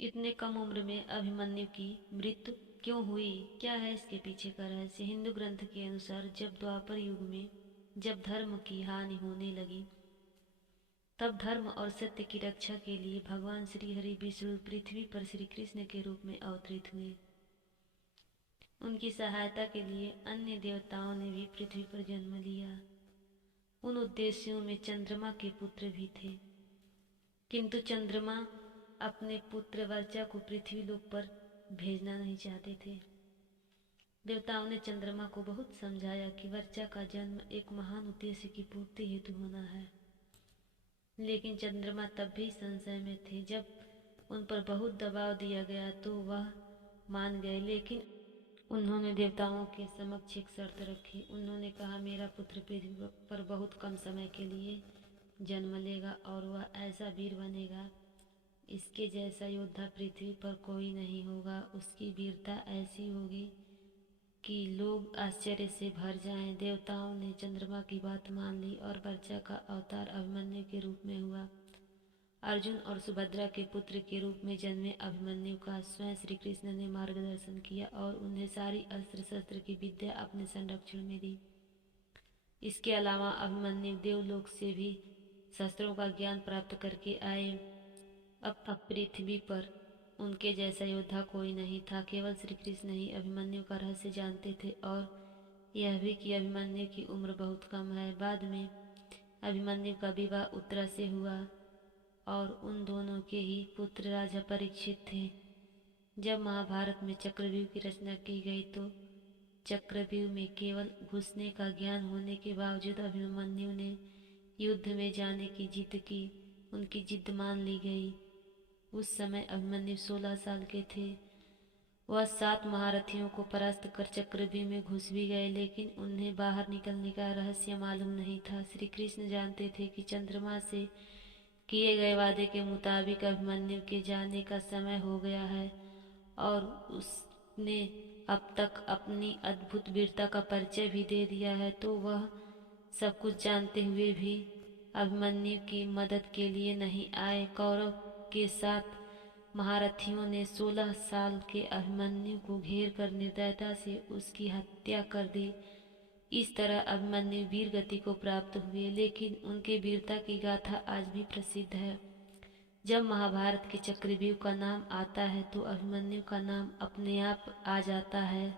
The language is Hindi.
इतने कम उम्र में अभिमन्यु की मृत्यु क्यों हुई? क्या है इसके पीछे का रहस्य? हिंदू ग्रंथ के अनुसार जब द्वापर युग में जब धर्म की हानि होने लगी, तब धर्म और सत्य की रक्षा के लिए भगवान श्री हरि विष्णु पृथ्वी पर श्री कृष्ण के रूप में अवतरित हुए। उनकी सहायता के लिए अन्य देवताओं ने भी पृथ्वी पर जन्म लिया। उन उद्देश्यों में चंद्रमा के पुत्र भी थे, किंतु चंद्रमा अपने पुत्र वर्चा को पृथ्वी लोक पर भेजना नहीं चाहते थे। देवताओं ने चंद्रमा को बहुत समझाया कि वर्चा का जन्म एक महान उद्देश्य की पूर्ति हेतु होना है, लेकिन चंद्रमा तब भी संशय में थे। जब उन पर बहुत दबाव दिया गया तो वह मान गए, लेकिन उन्होंने देवताओं के समक्ष एक शर्त रखी। उन्होंने कहा, मेरा पुत्र पृथ्वी पर बहुत कम समय के लिए जन्म लेगा और वह ऐसा वीर बनेगा, इसके जैसा योद्धा पृथ्वी पर कोई नहीं होगा। उसकी वीरता ऐसी होगी कि लोग आश्चर्य से भर जाएं। देवताओं ने चंद्रमा की बात मान ली और वर्चा का अवतार अभिमन्यु के रूप में हुआ। अर्जुन और सुभद्रा के पुत्र के रूप में जन्मे अभिमन्यु का स्वयं श्री कृष्ण ने मार्गदर्शन किया और उन्हें सारी अस्त्र शस्त्र की विद्या अपने संरक्षण में दी। इसके अलावा अभिमन्यु देवलोक से भी शस्त्रों का ज्ञान प्राप्त करके आए। अब पृथ्वी पर उनके जैसा योद्धा कोई नहीं था। केवल श्री कृष्ण ही अभिमन्यु का रहस्य जानते थे और यह भी कि अभिमन्यु की उम्र बहुत कम है। बाद में अभिमन्यु का विवाह उत्तरा से हुआ और उन दोनों के ही पुत्र राजा परीक्षित थे। जब महाभारत में चक्रव्यूह की रचना की गई तो चक्रव्यूह में केवल घुसने का ज्ञान होने के बावजूद अभिमन्यु ने युद्ध में जाने की जिद की। उनकी जिद मान ली गई। उस समय अभिमन्यु 16 साल के थे। वह 7 महारथियों को परास्त कर चक्रव्यूह में घुस भी गए, लेकिन उन्हें बाहर निकलने का रहस्य मालूम नहीं था। श्री कृष्ण जानते थे कि चंद्रमा से किए गए वादे के मुताबिक अभिमन्यु के जाने का समय हो गया है और उसने अब तक अपनी अद्भुत वीरता का परिचय भी दे दिया है। तो वह सब कुछ जानते हुए भी अभिमन्यु की मदद के लिए नहीं आए। कौरव के 7 महारथियों ने 16 साल के अभिमन्यु को घेर कर निर्दयता से उसकी हत्या कर दी। इस तरह अभिमन्यु वीर गति को प्राप्त हुए, लेकिन उनके वीरता की गाथा आज भी प्रसिद्ध है। जब महाभारत के चक्रव्यूह का नाम आता है तो अभिमन्यु का नाम अपने आप आ जाता है।